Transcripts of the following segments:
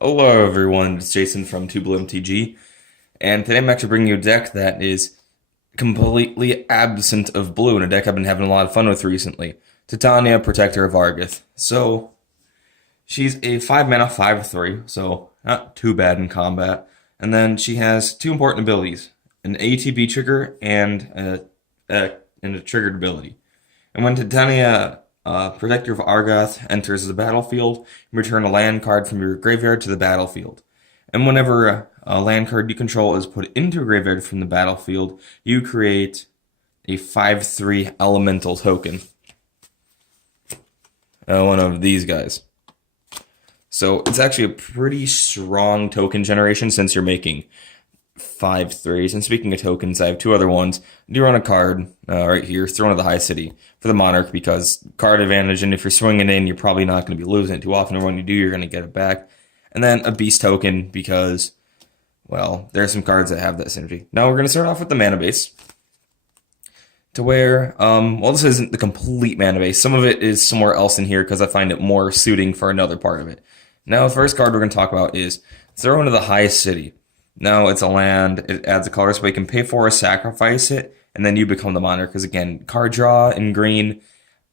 Hello everyone, it's Jason from TubeMTG, and today I'm actually bringing you a deck that is completely absent of blue, and a deck I've been having a lot of fun with recently. Titania, Protector of Argoth. So, she's a 5 mana 5/3, so not too bad in combat. And then she has two important abilities, an ATB trigger and a triggered ability. And when Titania, Protector of Argoth, enters the battlefield, you return a land card from your graveyard to the battlefield. And whenever a land card you control is put into a graveyard from the battlefield, you create a 5/3 elemental token. One of these guys. So it's actually a pretty strong token generation since you're making 5/3s. And speaking of tokens, I have two other ones. Do run a card right here, Throne of the High City for the Monarch because card advantage, and if you're swinging in, you're probably not going to be losing it too often, or when you do, you're going to get it back. And then a Beast token because, well, there are some cards that have that synergy. Now we're going to start off with the mana base. To where, well, this isn't the complete mana base. Some of it is somewhere else in here because I find it more suiting for another part of it. Now, the first card we're going to talk about is Throne of the High City. Now, it's a land, it adds a color, so you can pay for or sacrifice it, and then you become the monarch. Because again, card draw in green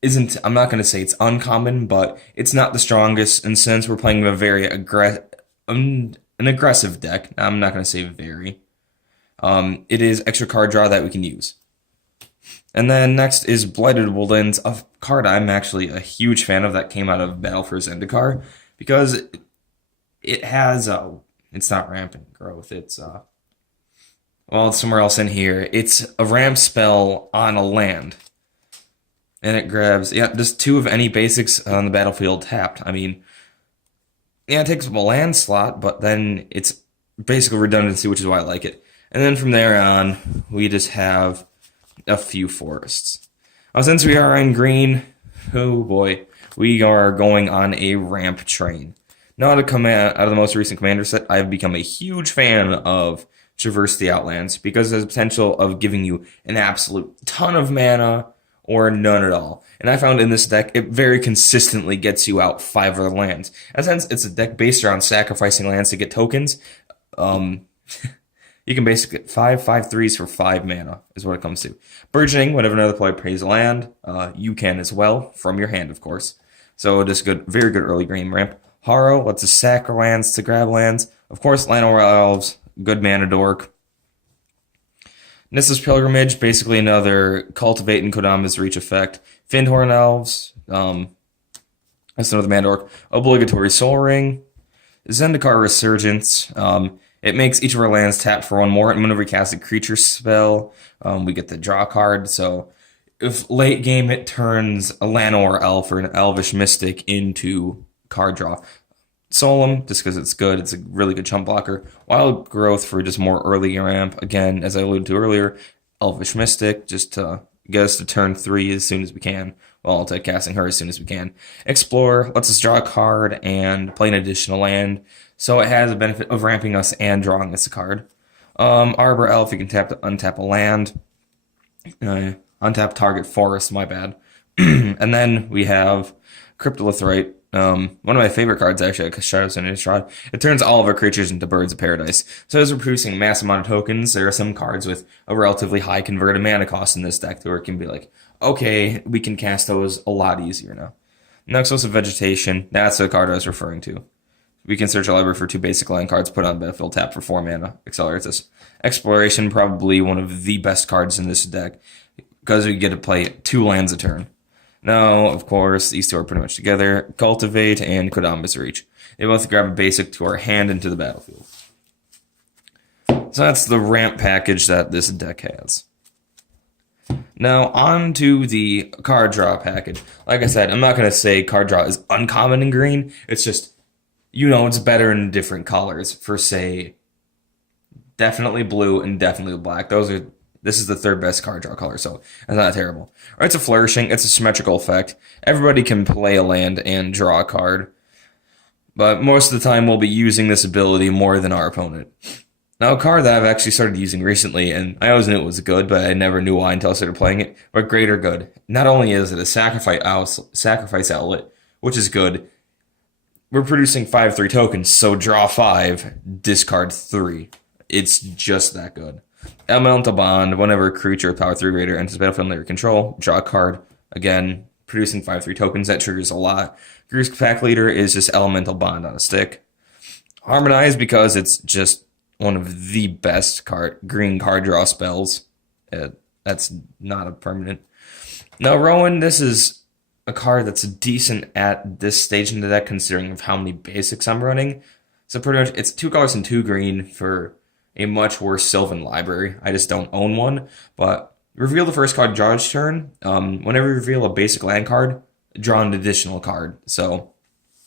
isn't, I'm not going to say it's uncommon, but it's not the strongest, and since we're playing a very an aggressive deck, I'm not going to say very, it is extra card draw that we can use. And then next is Blighted Woodlands, a card I'm actually a huge fan of that came out of Battle for Zendikar, because it has it's not rampant growth, it's well, it's somewhere else in here. It's a ramp spell on a land. And it grabs, yeah, just two of any basics on the battlefield tapped. I mean, yeah, it takes up a land slot, but then it's basically redundancy, which is why I like it. And then from there on, we just have a few forests. Since we are in green, oh boy, we are going on a ramp train. Now, to come out of the most recent commander set, I've become a huge fan of Traverse the Outlands because it has the potential of giving you an absolute ton of mana or none at all. And I found in this deck, it very consistently gets you out 5 other lands. And since it's a deck based around sacrificing lands to get tokens, you can basically get 5/5/3s for 5 mana, is what it comes to. Burgeoning, whenever another player plays a land, you can as well, from your hand, of course. So it is good, very good early game ramp. Harrow lets us sack lands to grab lands. Of course, Llanowar Elves, good mana dork. Nissa's Pilgrimage, basically another Cultivate and Kodama's Reach effect. Fyndhorn Elves, that's another mana dork. Obligatory Soul Ring. Zendikar Resurgence, it makes each of our lands tap for 1 more, and whenever we cast a creature spell, we get the draw card. So if late game it turns a Llanowar Elf or an Elvish Mystic into card draw. Solemn, just because it's good, it's a really good chump blocker. Wild Growth for just more early ramp. Again, as I alluded to earlier, Elvish Mystic, just to get us to turn 3 as soon as we can. Well, I'll take casting her as soon as we can. Explore lets us draw a card and play an additional land. So it has a benefit of ramping us and drawing us a card. Arbor Elf, you can tap to untap a land. Untap target forest, my bad. And then we have Cryptolithrite. One of my favorite cards, actually, Shadows and Innistrad. It turns all of our creatures into birds of paradise. So as we're producing a mass amount of tokens, there are some cards with a relatively high converted mana cost in this deck where it can be like, okay, we can cast those a lot easier now. Next was Vegetation. That's the card I was referring to. We can search a library for 2 basic land cards, put on battlefield, tap for 4 mana, accelerates us. Exploration, probably one of the best cards in this deck, because we get to play 2 lands a turn. Now, of course, these two are pretty much together. Cultivate and Kodama's Reach. They both grab a basic to our hand into the battlefield. So that's the ramp package that this deck has. Now, on to the card draw package. Like I said, I'm not going to say card draw is uncommon in green. It's just, it's better in different colors. For, say, definitely blue and definitely black. This is the 3rd best card draw color, so it's not terrible. Or it's a Flourishing, it's a symmetrical effect. Everybody can play a land and draw a card, but most of the time we'll be using this ability more than our opponent. Now, a card that I've actually started using recently, and I always knew it was good, but I never knew why until I started playing it, but Greater Good. Not only is it a sacrifice outlet, which is good, we're producing 5/3 tokens, so draw 5, discard 3. It's just that good. Elemental Bond, whenever a creature with power 3 greater enters the battlefield under your control, draw a card. Again, producing 5/3 tokens, that triggers a lot. Gru's Pack Leader is just Elemental Bond on a stick. Harmonize, because it's just one of the best green card draw spells. That's not a permanent. Now, Rowan, this is a card that's decent at this stage in the deck, considering of how many basics I'm running. So pretty much, it's 2 colors and 2 green for a much worse Sylvan library. I just don't own one. But reveal the first card, draw each turn. Whenever you reveal a basic land card, draw an additional card. So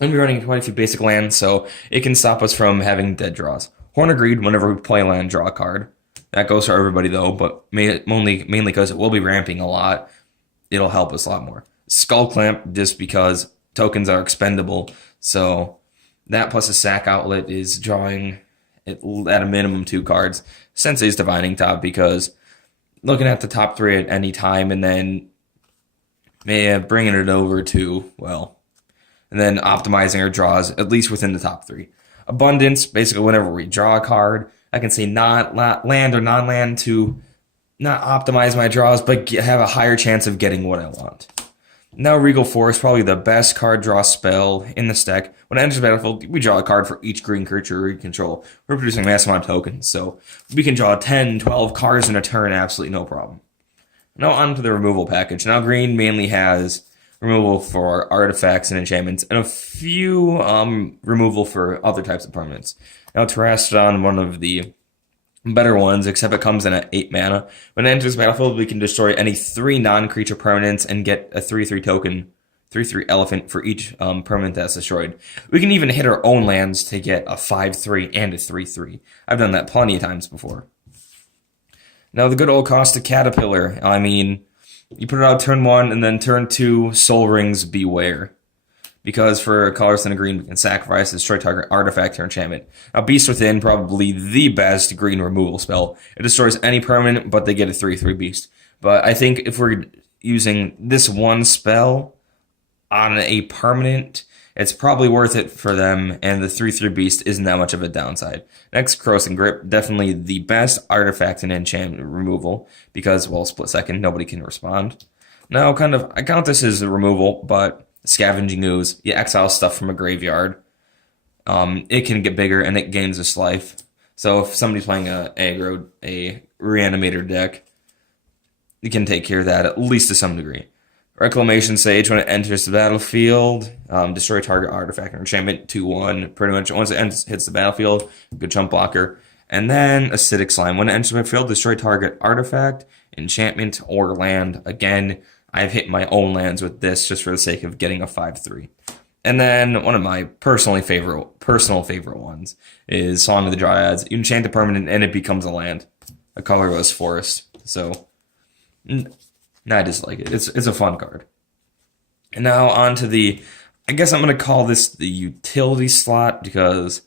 I'm going to be running quite a few basic lands, so it can stop us from having dead draws. Horn of Greed, whenever we play land, draw a card. That goes for everybody though, but mainly because it will be ramping a lot. It'll help us a lot more. Skull Clamp, just because tokens are expendable. So that plus a sack outlet is drawing at a minimum 2 cards. Sensei's Divining Top, because looking at the top 3 at any time and then bringing it over to, well, and then optimizing our draws at least within the top 3. Abundance, basically whenever we draw a card, I can say not land or non-land to not optimize my draws, but have a higher chance of getting what I want. Now, Regal Force, probably the best card draw spell in the deck. When it enters the battlefield, we draw a card for each green creature we control. We're producing a massive amount of tokens, so we can draw 10, 12 cards in a turn, absolutely no problem. Now on to the removal package. Now, green mainly has removal for artifacts and enchantments, and a few removal for other types of permanents. Now, Terrastodon, one of the better ones, except it comes in at 8 mana. When it enters the battlefield, we can destroy any 3 non-creature permanents and get a 3/3 token, 3/3 elephant for each permanent that's destroyed. We can even hit our own lands to get a 5/3 and a 3/3. I've done that plenty of times before. Now, the good old Caustic Caterpillar. I mean, you put it out turn 1, and then turn 2, Soul Rings Beware. Because for colors and a green, we can sacrifice, destroy target artifact or enchantment. Now, Beast Within, probably the best green removal spell. It destroys any permanent, but they get a 3/3 beast. But I think if we're using this one spell on a permanent, it's probably worth it for them, and the 3/3 beast isn't that much of a downside. Next, Corrosive Grip, definitely the best artifact and enchantment removal, because, well, split second, nobody can respond. Now, I count this as a removal, but Scavenging Ooze, you exile stuff from a graveyard. It can get bigger, and it gains its life. So if somebody's playing a reanimator deck, you can take care of that, at least to some degree. Reclamation Sage, when it enters the battlefield, destroy target artifact or enchantment, 2/1. Pretty much, once it hits the battlefield, good chump blocker. And then Acidic Slime, when it enters the battlefield, destroy target artifact, enchantment, or land. Again, I've hit my own lands with this just for the sake of getting a 5/3. And then one of my personal favorite ones is Song of the Dryads. You enchant a permanent and it becomes a land, a colorless forest. So, I dislike it. It's a fun card. And now on to I guess I'm going to call this the utility slot, because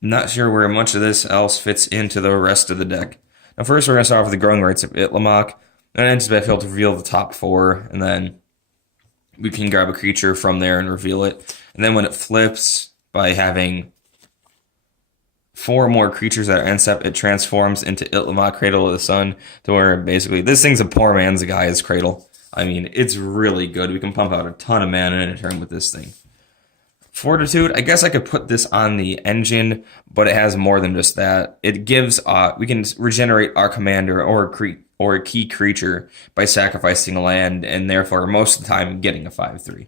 I'm not sure where much of this else fits into the rest of the deck. Now, first we're going to start off with the Growing Rites of Itlamok. Then enters the battlefield to reveal the top 4, and then we can grab a creature from there and reveal it. And then when it flips, by having 4 more creatures that are end step, it transforms into Itlamok, Cradle of the Sun, to where basically this thing's a poor man's Gaia's Cradle. I mean, it's really good. We can pump out a ton of mana in a turn with this thing. Fortitude, I guess I could put this on the engine, but it has more than just that. It gives, we can regenerate our commander or a key creature by sacrificing a land, and therefore most of the time getting a 5/3.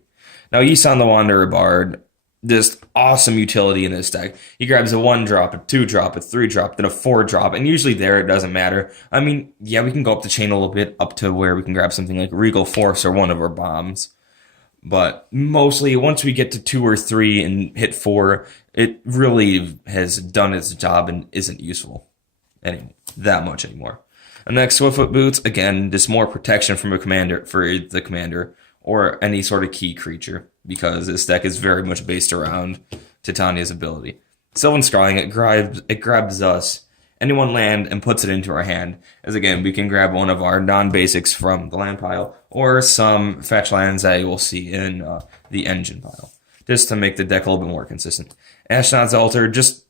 Now, Yisan the Wanderer Bard, just awesome utility in this deck. He grabs a 1-drop, a 2-drop, a 3-drop, then a 4-drop, and usually there it doesn't matter. I mean, yeah, we can go up the chain a little bit, up to where we can grab something like Regal Force or one of our bombs. But mostly, once we get to 2 or 3 and hit 4, it really has done its job and isn't useful that much anymore. And next, Swiftfoot Boots, again, just more protection from the commander, or any sort of key creature, because this deck is very much based around Titania's ability. Sylvan Scrying, it grabs us anyone land and puts it into our hand. As again, we can grab one of our non-basics from the land pile, or some fetch lands that you will see in the engine pile. just to make the deck a little bit more consistent. Ashnod's Altar, just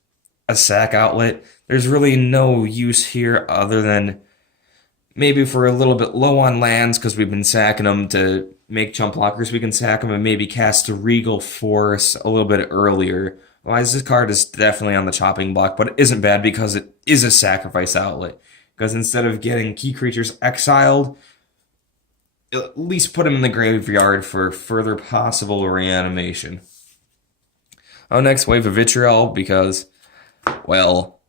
a sack outlet. There's really no use here other than maybe if we're a little bit low on lands because we've been sacking them to make chump blockers, we can sack them and maybe cast a Regal Force a little bit earlier. Otherwise, this card is definitely on the chopping block, but it isn't bad because it is a sacrifice outlet. Because instead of getting key creatures exiled, at least put them in the graveyard for further possible reanimation. Next, Wave of Vitriol, because, well,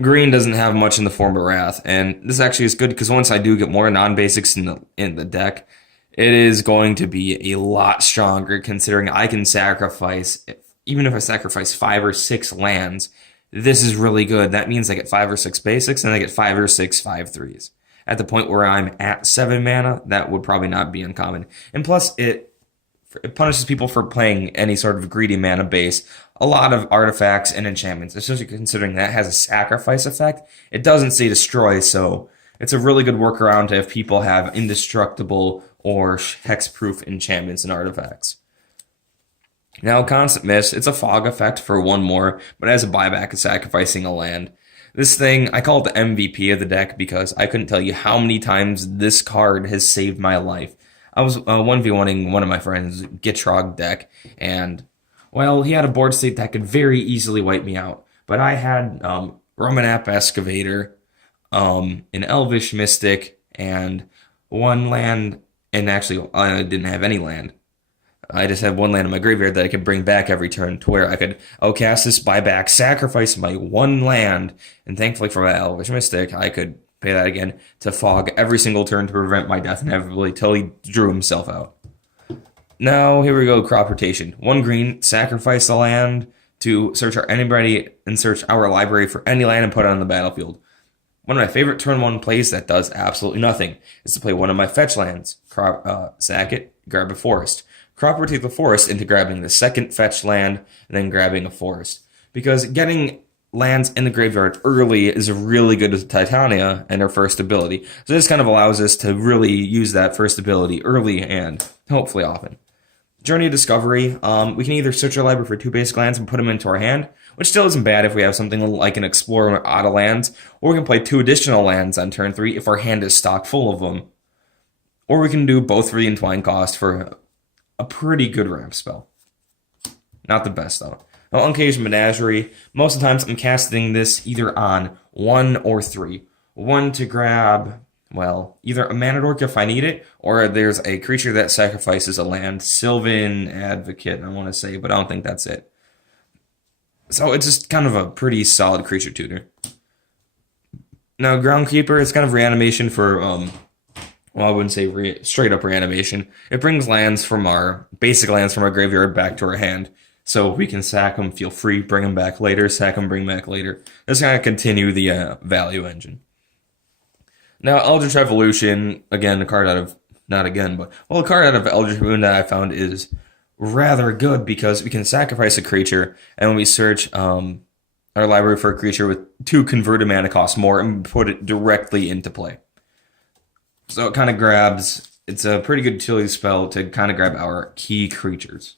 green doesn't have much in the form of Wrath, and this actually is good because once I do get more non-basics in the deck, it is going to be a lot stronger considering I can sacrifice, even if I sacrifice 5 or 6 lands, this is really good. That means I get 5 or 6 basics, and I get 5 or 6 5/3s. At the point where I'm at 7 mana, that would probably not be uncommon. And plus, it punishes people for playing any sort of greedy mana base. A lot of artifacts and enchantments, especially considering that has a sacrifice effect. It doesn't say destroy, so it's a really good workaround if people have indestructible or hexproof enchantments and artifacts. Now, Constant Miss, it's a fog effect for 1 more, but as a buyback of sacrificing a land. This thing, I call it the MVP of the deck because I couldn't tell you how many times this card has saved my life. I was 1v1ing one of my friends' Gitrog deck, and, well, he had a board state that could very easily wipe me out. But I had Romanap Excavator, an Elvish Mystic, and 1 land, and actually I didn't have any land. I just had 1 land in my graveyard that I could bring back every turn to where I could cast this buyback, sacrifice my 1 land, and thankfully for my Elvish Mystic, I could pay that again to fog every single turn to prevent my death inevitably till he drew himself out. Now, here we go, Crop Rotation. 1 green, sacrifice a land to search our library for any land and put it on the battlefield. One of my favorite turn 1 plays that does absolutely nothing is to play one of my fetch lands, sack it, grab a forest. Crop rotate the forest into grabbing the 2nd fetch land and then grabbing a forest. Because getting lands in the graveyard early is really good with Titania and her first ability. So this kind of allows us to really use that first ability early and hopefully often. Journey of Discovery, we can either search our library for 2 basic lands and put them into our hand, which still isn't bad if we have something like an Explorer out of lands, or we can play 2 additional lands on turn 3 if our hand is stock full of them. Or we can do both for the Entwine cost for a pretty good ramp spell. Not the best, though. Now, Uncaged Menagerie, most of the times I'm casting this either on 1 or 3. 1 to grab, well, either a Mana Dork if I need it, or there's a creature that sacrifices a land. Sylvan Advocate, I want to say, but I don't think that's it. So it's just kind of a pretty solid creature tutor. Now, Groundkeeper, it's kind of reanimation for, well, I wouldn't say straight up reanimation. It brings lands from our basic lands from our graveyard back to our hand. So we can sack them, feel free, bring them back later, sack them, bring them back later. Just kind of continue the value engine. Now, Eldritch Evolution, again, a card out of, not again, but, well, a card out of Eldritch Moon that I found is rather good because we can sacrifice a creature, and when we search our library for a creature with 2 converted mana cost more and put it directly into play. So it kind of grabs, it's a pretty good utility spell to kind of grab our key creatures.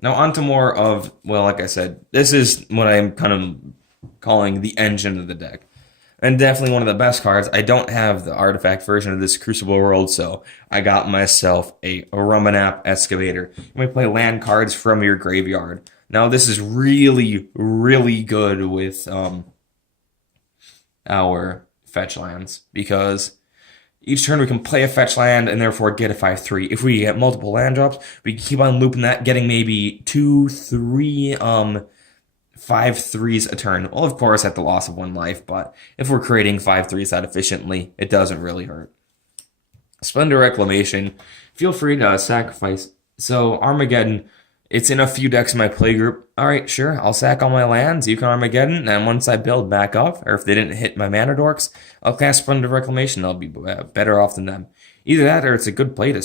Now on to more of, well, like I said, this is what I'm kind of calling the engine of the deck. And definitely one of the best cards. I don't have the artifact version of this Crucible World, so I got myself a Romanap Excavator. You may play land cards from your graveyard. Now this is really, really good with our fetch lands, because each turn we can play a fetch land and therefore get a 5/3. If we get multiple land drops, we can keep on looping that, getting maybe 2, 3, 5/3s a turn. Well, of course, at the loss of 1 life, but if we're creating 5/3s that efficiently, it doesn't really hurt. Splendor Reclamation, feel free to sacrifice. So Armageddon, it's in a few decks in my playgroup. Alright, sure, I'll sack all my lands, you can Armageddon, and once I build back up, or if they didn't hit my Mana Dorks, I'll cast Splendor Reclamation, I'll be better off than them. Either that, or it's a good play to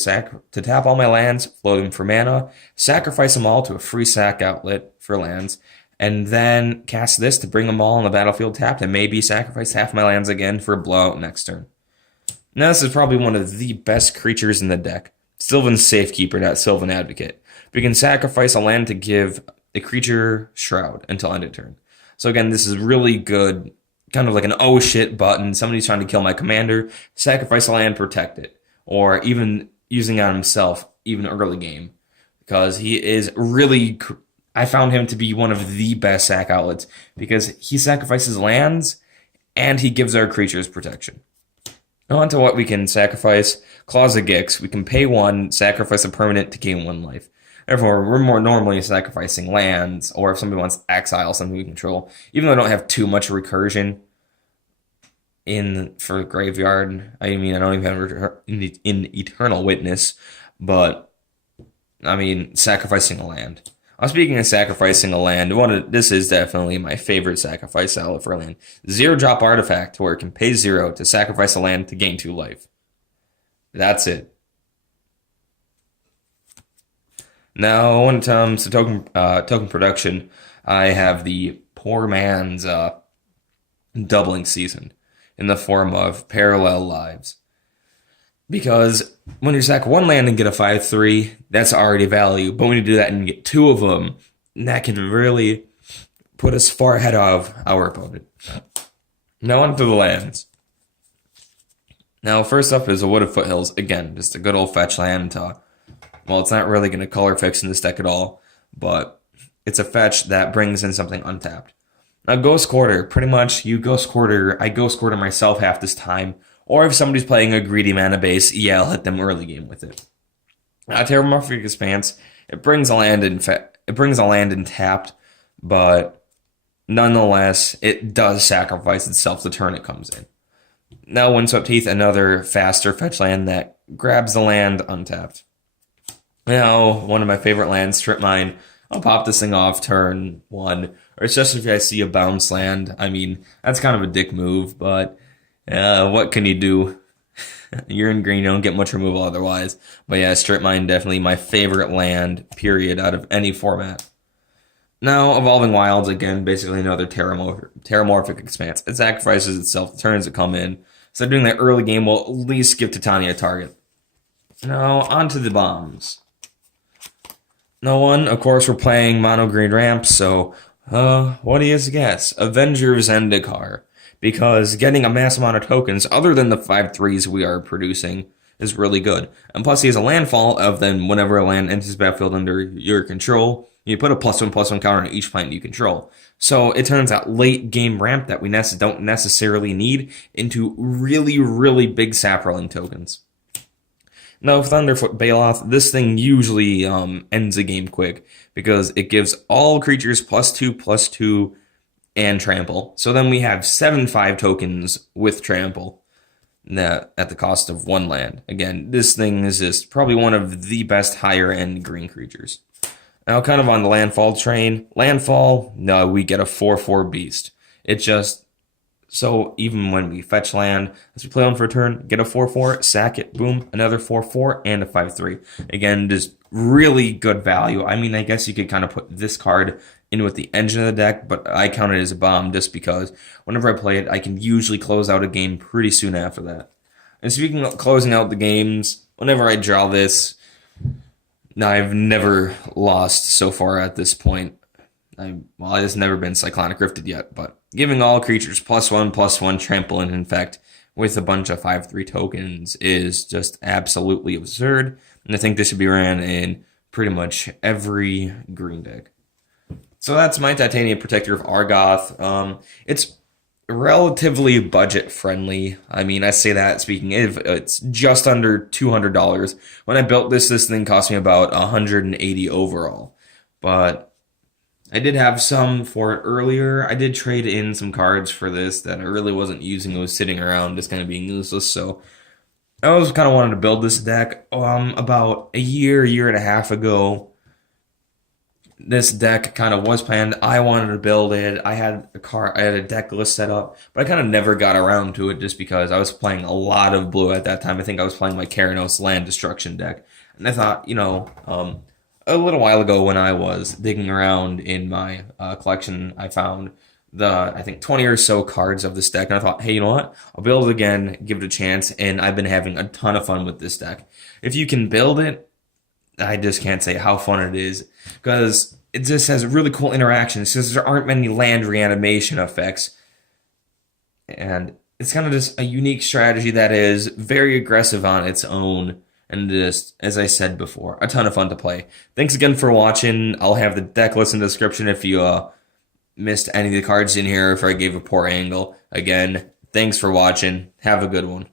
tap all my lands, float them for mana, sacrifice them all to a free sack outlet for lands, and then cast this to bring them all on the battlefield tapped, and maybe sacrifice half my lands again for a blowout next turn. Now this is probably one of the best creatures in the deck. Sylvan Safekeeper, not Sylvan Advocate. We can sacrifice a land to give a creature Shroud until end of turn. So again, this is really good, kind of like an oh shit button. Somebody's trying to kill my commander, sacrifice a land, protect it. Or even using it on himself, even early game. Because he is really, I found him to be one of the best sack outlets because he sacrifices lands and he gives our creatures protection. Now on to what we can sacrifice. Claws of Gix. We can pay 1, sacrifice a permanent to gain 1 life. Therefore, we're more normally sacrificing lands, or if somebody wants to exile something we control, even though I don't have too much recursion for graveyard. I mean, I don't even have in Eternal Witness, but I mean, sacrificing a land. Speaking of sacrificing a land, this is definitely my favorite sacrifice outlet for a land. 0-drop artifact, where it can pay 0 to sacrifice a land to gain 2 life. That's it. Now, when it comes to token production, I have the poor man's doubling season in the form of Parallel Lives. Because when you sack 1 land and get a 5/3, that's already value. But when you do that and get 2 of them, that can really put us far ahead of our opponent. Now on to the lands. Now first up is a Wooded Foothills. Again, just a good old fetch land. Well, it's not really going to color fix in this deck at all, but it's a fetch that brings in something untapped. Now Ghost Quarter, pretty much I Ghost Quarter myself half this time. Or if somebody's playing a greedy mana base, yeah, I'll hit them early game with it. Terramorphic Expanse, it brings a land in tapped, but nonetheless, it does sacrifice itself the turn it comes in. Now Windswept Heath, another faster fetch land that grabs the land untapped. Now, one of my favorite lands, Strip Mine. I'll pop this thing off turn 1, or especially if I see a bounce land. I mean, that's kind of a dick move, but what can you do? You're in green, you don't get much removal otherwise. But yeah, Strip Mine definitely my favorite land, period, out of any format. Now, Evolving Wilds, again, basically another Terramorphic Expanse. It sacrifices itself the turns that come in. So doing that early game will at least give Titania a target. Now, on to the bombs. No one, of course, we're playing mono green ramp, so what do you guess? Avenger of Zendikar. Because getting a mass amount of tokens, other than the 5/3s we are producing, is really good. And plus, he has a landfall of then whenever a land enters the battlefield under your control, you put a +1/+1 counter on each planet you control. So it turns out late game ramp that we don't necessarily need into really, really big sap-rolling tokens. Now, Thunderfoot Baloth, this thing usually ends a game quick because it gives all creatures +2/+2 and trample. So then we have 7/5 tokens with trample at the cost of 1 land. Again, this thing is just probably one of the best higher end green creatures. Now, kind of on the landfall train. Landfall, no, we get a 4/4 beast. It just, so even when we fetch land, as we play on for a turn, get a 4/4, sack it, boom, another 4/4, and a 5/3. Again, just really good value. I mean, I guess you could kind of put this card in with the engine of the deck, but I count it as a bomb just because whenever I play it, I can usually close out a game pretty soon after that. And speaking of closing out the games, whenever I draw this, now I've never lost so far at this point. It has never been Cyclonic Rifted yet, but giving all creatures +1/+1 trample and infect with a bunch of 5/3 tokens is just absolutely absurd, and I think this should be ran in pretty much every green deck. So that's my Titania Protector of Argoth. It's relatively budget friendly. I mean, I say that speaking of, it's just under $200. When I built this thing cost me about $180 overall. But I did have some for it earlier. I did trade in some cards for this that I really wasn't using. It was sitting around just kind of being useless. So I was kind of wanted to build this deck about a year and a half ago. This deck kind of was planned. I wanted to build it. I had a deck list set up, but I kind of never got around to it just because I was playing a lot of blue at that time. I think I was playing my Keranos Land Destruction deck. And I thought, a little while ago when I was digging around in my collection, I found I think 20 or so cards of this deck, and I thought, hey, you know what? I'll build it again, give it a chance, and I've been having a ton of fun with this deck. If you can build it, I just can't say how fun it is, because it just has really cool interactions, since there aren't many land reanimation effects, and it's kind of just a unique strategy that is very aggressive on its own, and just, as I said before, a ton of fun to play. Thanks again for watching. I'll have the deck list in the description if you missed any of the cards in here, if I gave a poor angle. Again, thanks for watching. Have a good one.